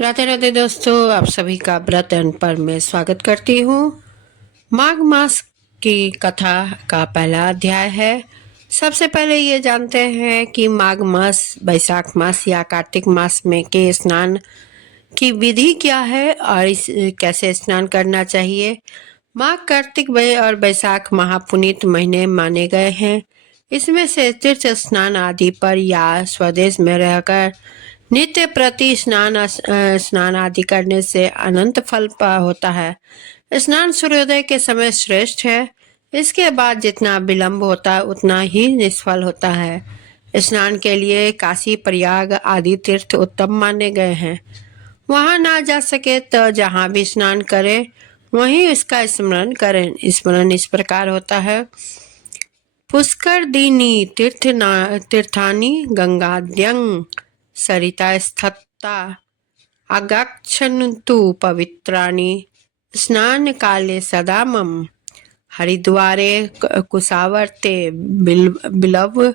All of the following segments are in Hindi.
राधे राधे दोस्तों, आप सभी का व्रत एंड पर मैं स्वागत करती हूँ। माघ मास की कथा का पहला अध्याय है। सबसे पहले ये जानते हैं कि माघ मास बैसाख मास या कार्तिक मास में के स्नान की विधि क्या है और कैसे स्नान करना चाहिए। माघ, कार्तिक और बैसाख महापुनीत महीने माने गए हैं। इसमें से तीर्थ स्नान आदि पर या स्वदेश में रहकर नित्य प्रति स्नान आदि करने से अनंत फल होता है। स्नान सूर्योदय के समय श्रेष्ठ है। इसके बाद जितना विलंब होता है उतना ही निष्फल होता है। स्नान के लिए काशी, प्रयाग आदि तीर्थ उत्तम माने गए हैं। वहां ना जा सके तो जहां भी स्नान करें वहीं उसका स्मरण करें। स्मरण इस प्रकार होता है: पुष्कर दीनी तीर्थानी गंगाद्यं सरितास्थता आगच्छन्तु पवित्राणि स्नान काले सदा मम। हरिद्वारे कुशावर्ते बिलव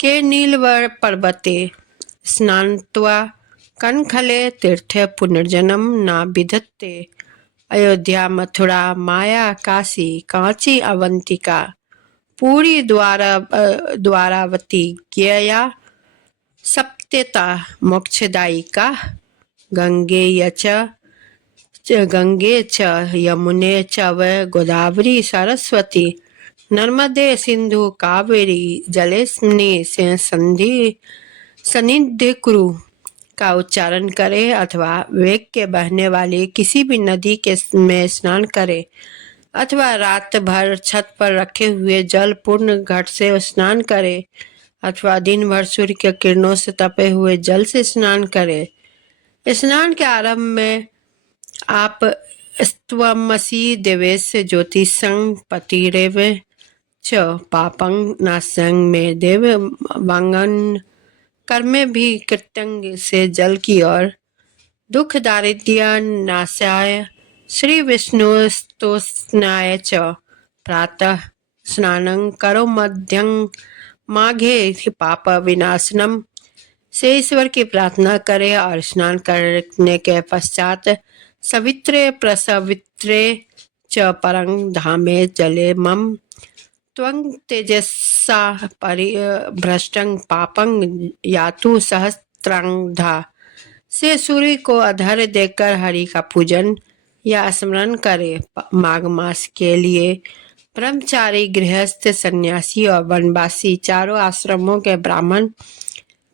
के नीलवर पर्वते स्नात्वा कनखले तीर्थे पुनर्जन्म न विधत्ते। अयोध्या, मथुरा, माया, काशी, कांची, अवंतिका, पूरी द्वारावती, गया, सप्तेता मोक्षदायिका, गंगे च यमुने च व गोदावरी सरस्वती नर्मदे सिंधु कावेरी जलेस्मिनी से सन्निधि कुरु का उच्चारण करे अथवा वेग के बहने वाली किसी भी नदी के में स्नान करे अथवा रात भर छत पर रखे हुए जल पूर्ण घट से स्नान करे अथवा दिन भर सूर्य के किरणों से तपे हुए जल से स्नान करे। स्नान के आरंभ में आप त्वमसि देवेश ज्योतिषं पतिरेव च पापं नाशं में देव वांगन कर्मे भी कृतंग से जल की ओर दुख दारिद्र्य नाशाय श्री विष्णु स्तोस्नाय च प्रातः स्नानं करो मध्यं माघे पाप विनाशनम से ईश्वर की प्रार्थना करे और स्नान करने के पश्चात सवित्रे प्रसवित्रे च परं धामे जले मम त्वं तेजसा परिभ्रष्टं पापं यातु सहस्त्रांधा से सूर्य को अधर देकर हरि का पूजन या स्मरण करे। माघ मास के लिए ब्रह्मचारी, गृहस्थ, सन्यासी और वनवासी चारों आश्रमों के ब्राह्मण,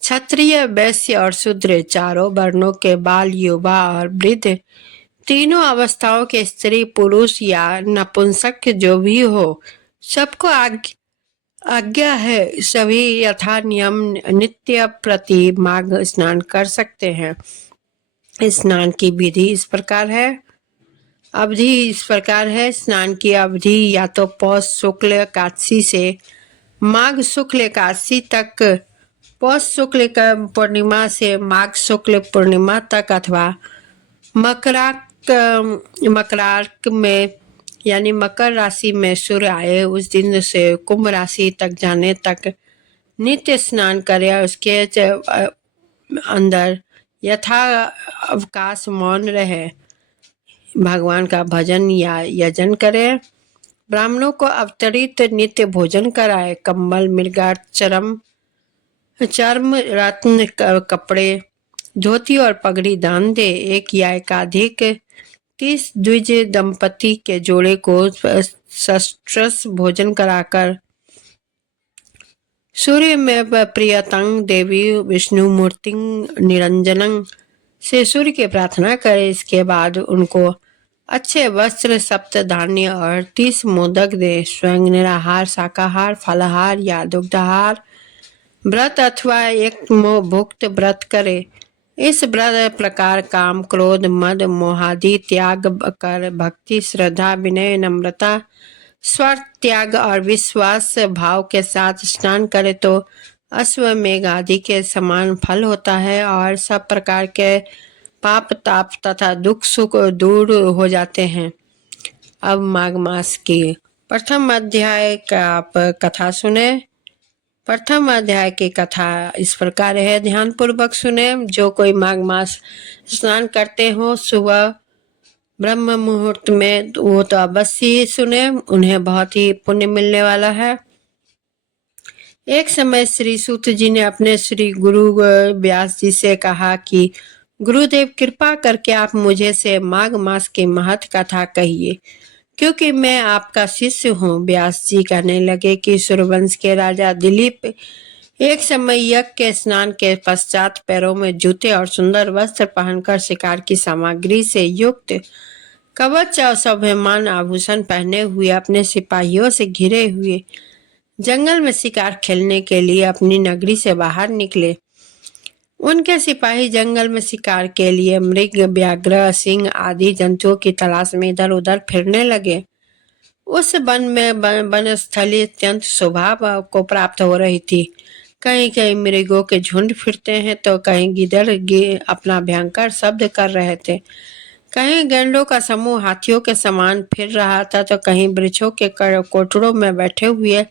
क्षत्रिय, वैश्य और शूद्र चारों वर्णों के बाल, युवा और वृद्ध, तीनों अवस्थाओं के स्त्री, पुरुष या नपुंसक जो भी हो, सबको आज्ञा है सभी यथा नियम नित्य प्रति माघ स्नान कर सकते हैं। स्नान की विधि इस प्रकार है। अवधि इस प्रकार है: स्नान की अवधि या तो पौष शुक्ल एकादशी से माघ शुक्ल एकादशी तक, पौष शुक्ल पूर्णिमा से माघ शुक्ल पूर्णिमा तक अथवा मकरार्क में यानी मकर राशि में सूर्य आए उस दिन से कुंभ राशि तक जाने तक नित्य स्नान करे और उसके अंदर यथा अवकाश मौन रहे, भगवान का भजन या यजन करे, ब्राह्मणों को अवतरित नित्य भोजन कराए, कंबल, मृगा, चर्म, रत्न, कपड़े, धोती और पगड़ी दान दे। एक या एकाधिक 30 द्विज दंपति के जोड़े को सष्ट्रस भोजन कराकर सूर्य में प्रियतंग देवी विष्णु मूर्ति निरंजनं से सूर्य की प्रार्थना करे। इसके बाद उनको अच्छे वस्त्र, सप्त धान्य और 30 मोदक दे। स्वयं निराहार, शाकाहार, फलाहार या दुग्धाहार व्रत अथवा एक भुक्त व्रत करे। इस व्रत प्रकार काम, क्रोध, मद, मोहादि त्याग कर भक्ति, श्रद्धा, विनय, नम्रता, स्वार्थ त्याग और विश्वास भाव के साथ स्नान करे तो अश्वमेघ आदि के समान फल होता है और सब प्रकार के पाप, ताप तथा दुख सुख दूर हो जाते हैं। अब माघ मास की प्रथम अध्याय का आप कथा सुने। प्रथम अध्याय की कथा इस प्रकार है, ध्यान पूर्वक सुने। जो कोई माघ मास स्नान करते हो सुबह ब्रह्म मुहूर्त में, वो तो अवश्य ही सुने, उन्हें बहुत ही पुण्य मिलने वाला है। एक समय श्री सूत जी ने अपने श्री गुरु व्यास जी से कहा कि गुरुदेव, कृपा करके आप मुझे से माघ मास की महत्व कथा कहिए, क्योंकि मैं आपका शिष्य हूँ। व्यास जी कहने लगे कि सूर्यवंश के राजा दिलीप एक समय यज्ञ के स्नान के पश्चात पैरों में जूते और सुंदर वस्त्र पहनकर शिकार की सामग्री से युक्त कवच और शोभायमान आभूषण पहने हुए अपने सिपाहियों से घिरे हुए जंगल में शिकार खेलने के लिए अपनी नगरी से बाहर निकले। उनके सिपाही जंगल में शिकार के लिए मृग, व्याघ्र, सिंह आदि जंतुओं की तलाश में इधर उधर फिरने लगे। उस वन में वनस्थली अत्यंत शोभा को प्राप्त हो रही थी। कहीं कहीं मृगों के झुंड फिरते हैं तो कहीं गिदड़ अपना भयंकर शब्द कर रहे थे। कहीं गैंडों का समूह हाथियों के समान फिर रहा था तो कहीं वृक्षों के कोटड़ों में बैठे हुए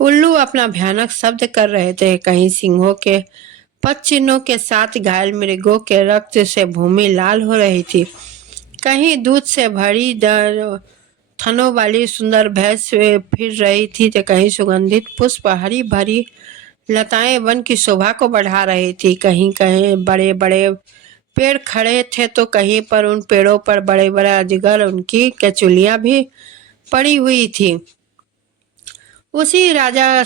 उल्लू अपना भयानक शब्द कर रहे थे। कहीं सिंहों के पद चिन्हों के साथ घायल मृगों के रक्त से भूमि लाल हो रही थी। कहीं दूध से भरी थनों वाली सुंदर भैंस फिर रही थी तो कहीं सुगंधित पुष्प हरी भरी लताएं वन की शोभा को बढ़ा रही थी। कहीं कहीं बड़े बड़े पेड़ खड़े थे तो कहीं पर उन पेड़ों पर बड़े बड़े अजगर, उनकी कचुलियां भी पड़ी हुई थी। उसी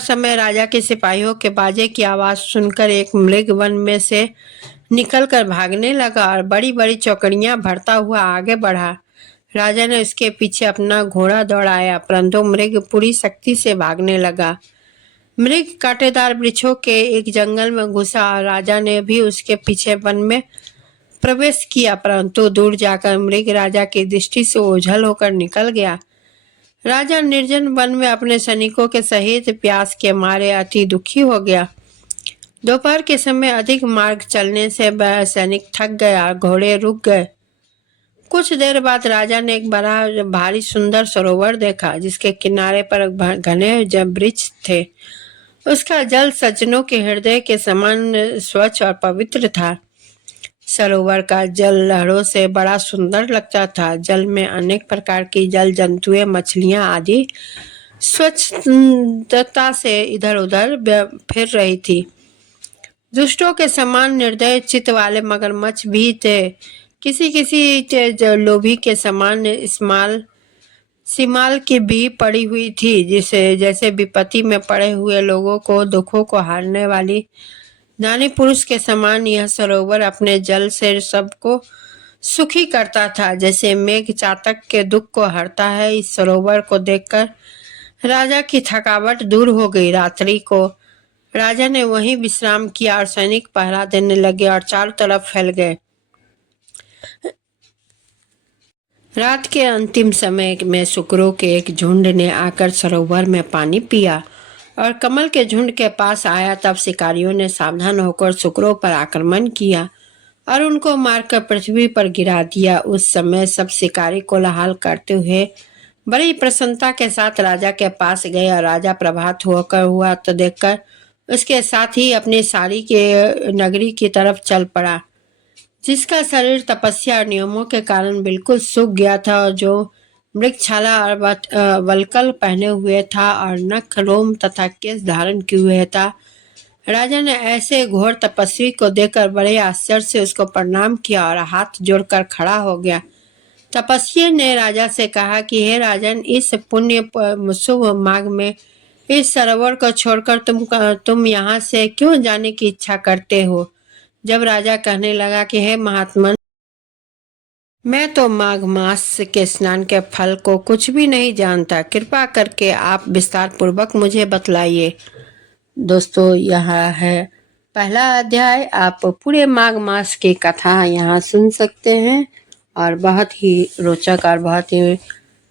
समय राजा के सिपाहियों के बाजे की आवाज सुनकर एक मृग वन में से निकलकर भागने लगा और बड़ी बड़ी चौकड़ियां भरता हुआ आगे बढ़ा। राजा ने उसके पीछे अपना घोड़ा दौड़ाया, परंतु मृग पूरी शक्ति से भागने लगा। मृग कांटेदार वृक्षों के एक जंगल में घुसा और राजा ने भी उसके पीछे वन में प्रवेश किया, परंतु दूर जाकर मृग राजा की दृष्टि से ओझल होकर निकल गया। राजा निर्जन वन में अपने सैनिकों के सहित प्यास के मारे अति दुखी हो गया। दोपहर के समय अधिक मार्ग चलने से सैनिक थक गए और घोड़े रुक गए। कुछ देर बाद राजा ने एक बड़ा भारी सुंदर सरोवर देखा, जिसके किनारे पर घने वृक्ष थे। उसका जल सज्जनों के हृदय के समान स्वच्छ और पवित्र था। सरोवर का जल लहरों से बड़ा सुंदर लगता था। जल में अनेक प्रकार की जल जंतुएं, मछलियां आदि स्वच्छता से इधर उधर फिर रही थी। दुष्टों के समान निर्दय चित्त वाले मगरमच्छ भी थे। किसी किसी लोभी के समान सिमाल की भी पड़ी हुई थी, जिसे जैसे विपत्ति में पड़े हुए लोगों को दुखों को हारने वाली ज्ञानी पुरुष के समान यह सरोवर अपने जल से सबको सुखी करता था, जैसे मेघ चातक के दुख को हरता है। इस सरोवर को देखकर राजा की थकावट दूर हो गई। रात्रि को राजा ने वहीं विश्राम किया और सैनिक पहरा देने लगे और चारों तरफ फैल गए। रात के अंतिम समय में शुक्रों के एक झुंड ने आकर सरोवर में पानी पिया और कमल के झुंड के पास आया। तब शिकारियों ने सावधान होकर शुक्रों पर आक्रमण किया और उनको मारकर पृथ्वी पर गिरा दिया। उस समय सब शिकारी कोलाहल करते हुए बड़ी प्रसन्नता के साथ राजा के पास गए और राजा प्रभात होकर हुआ तो देखकर उसके साथ ही अपनी सारी के नगरी की तरफ चल पड़ा, जिसका शरीर तपस्या और नियमों के कारण बिल्कुल सूख गया था और जो मृगछाला और वलकल पहने हुए था और नख, रोम तथा केश धारण किए हुए था। राजा ने ऐसे घोर तपस्वी को देखकर बड़े आश्चर्य से उसको प्रणाम किया और हाथ जोड़कर खड़ा हो गया। तपस्वी ने राजा से कहा कि हे राजन, इस पुण्य शुभ माघ में इस सरोवर को छोड़कर तुम यहाँ से क्यों जाने की इच्छा करते हो? जब राजा कहने लगा कि हे महात्मन, मैं तो माघ मास के स्नान के फल को कुछ भी नहीं जानता, कृपा करके आप विस्तार पूर्वक मुझे बतलाइए। दोस्तों, यह है पहला अध्याय। आप पूरे माघ मास की कथा यहाँ सुन सकते हैं और बहुत ही रोचक और बहुत ही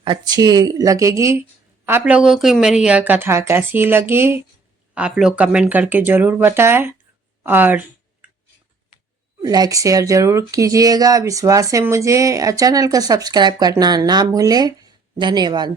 अच्छी लगेगी। आप लोगों को मेरी यह कथा कैसी लगी, आप लोग कमेंट करके ज़रूर बताएं और लाइक शेयर ज़रूर कीजिएगा। विश्वास है मुझे। चैनल को सब्सक्राइब करना ना भूलें। धन्यवाद।